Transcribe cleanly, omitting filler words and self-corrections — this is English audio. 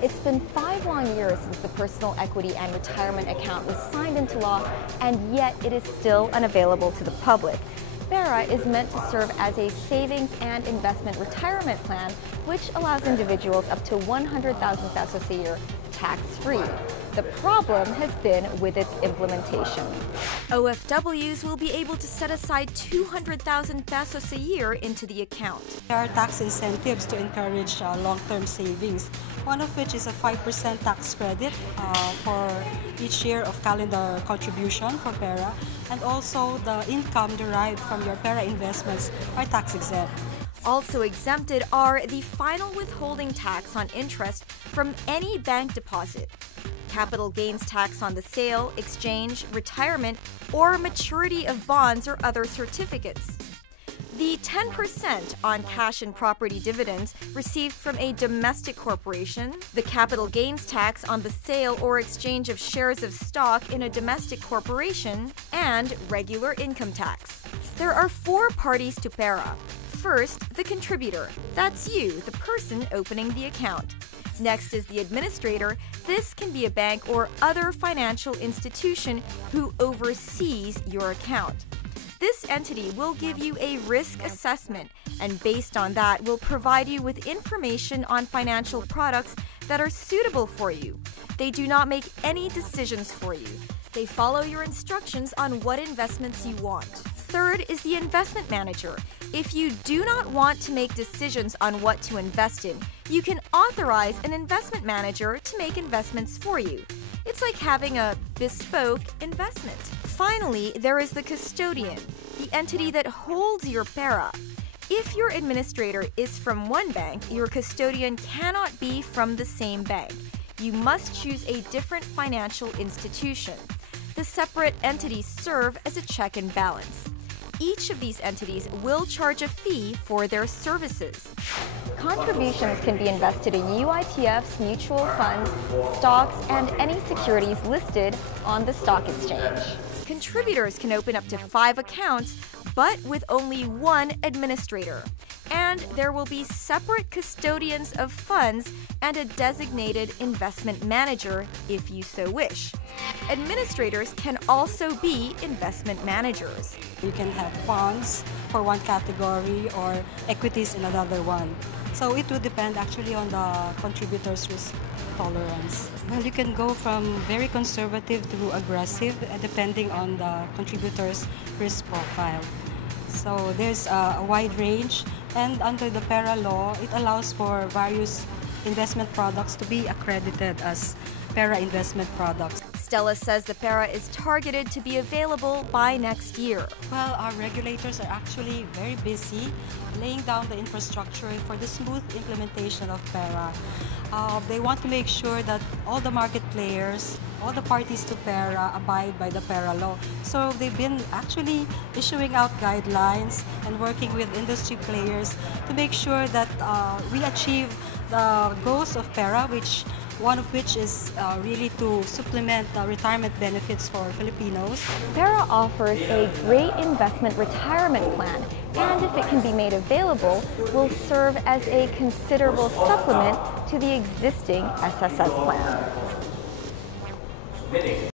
It's been 5 long years since the personal equity and retirement account was signed into law, and yet it is still unavailable to the public. PERA is meant to serve as a savings and investment retirement plan, which allows individuals up to 100,000 pesos a year tax-free. The problem has been with its implementation. OFWs will be able to set aside 200,000 pesos a year into the account. There are tax incentives to encourage long-term savings, one of which is a 5% tax credit for each year of calendar contribution for PERA, and also the income derived from your PERA investments are tax-exempt. Also exempted are the final withholding tax on interest from any bank deposit, capital gains tax on the sale, exchange, retirement, or maturity of bonds or other certificates. The 10% on cash and property dividends received from a domestic corporation, the capital gains tax on the sale or exchange of shares of stock in a domestic corporation, and regular income tax. There are 4 parties to PERA. First, the contributor. That's you, the person opening the account. Next is the administrator. This can be a bank or other financial institution who oversees your account. This entity will give you a risk assessment, and based on that will provide you with information on financial products that are suitable for you. They do not make any decisions for you. They follow your instructions on what investments you want. Third is the investment manager. If you do not want to make decisions on what to invest in, you can authorize an investment manager to make investments for you. It's like having a bespoke investment. Finally, there is the custodian, the entity that holds your PERA. If your administrator is from one bank, your custodian cannot be from the same bank. You must choose a different financial institution. The separate entities serve as a check and balance. Each of these entities will charge a fee for their services. Contributions can be invested in UITFs, mutual funds, stocks, and any securities listed on the stock exchange. Contributors can open up to 5 accounts, but with only 1 administrator. And there will be separate custodians of funds and a designated investment manager if you so wish. Administrators can also be investment managers. You can have bonds for one category or equities in another one. So it would depend actually on the contributor's risk tolerance. Well, you can go from very conservative to aggressive depending on the contributor's risk profile. So there's a wide range, and under the PERA law, it allows for various investment products to be accredited as PERA investment products. Stella says the PERA is targeted to be available by next year. Well, our regulators are actually very busy laying down the infrastructure for the smooth implementation of PERA. They want to make sure that all the market players, all the parties to PERA abide by the PERA law. So they've been actually issuing out guidelines and working with industry players to make sure that we achieve the goals of PERA, one of which is really to supplement retirement benefits for Filipinos. PERA offers a great investment retirement plan, and if it can be made available, will serve as a considerable supplement to the existing SSS plan.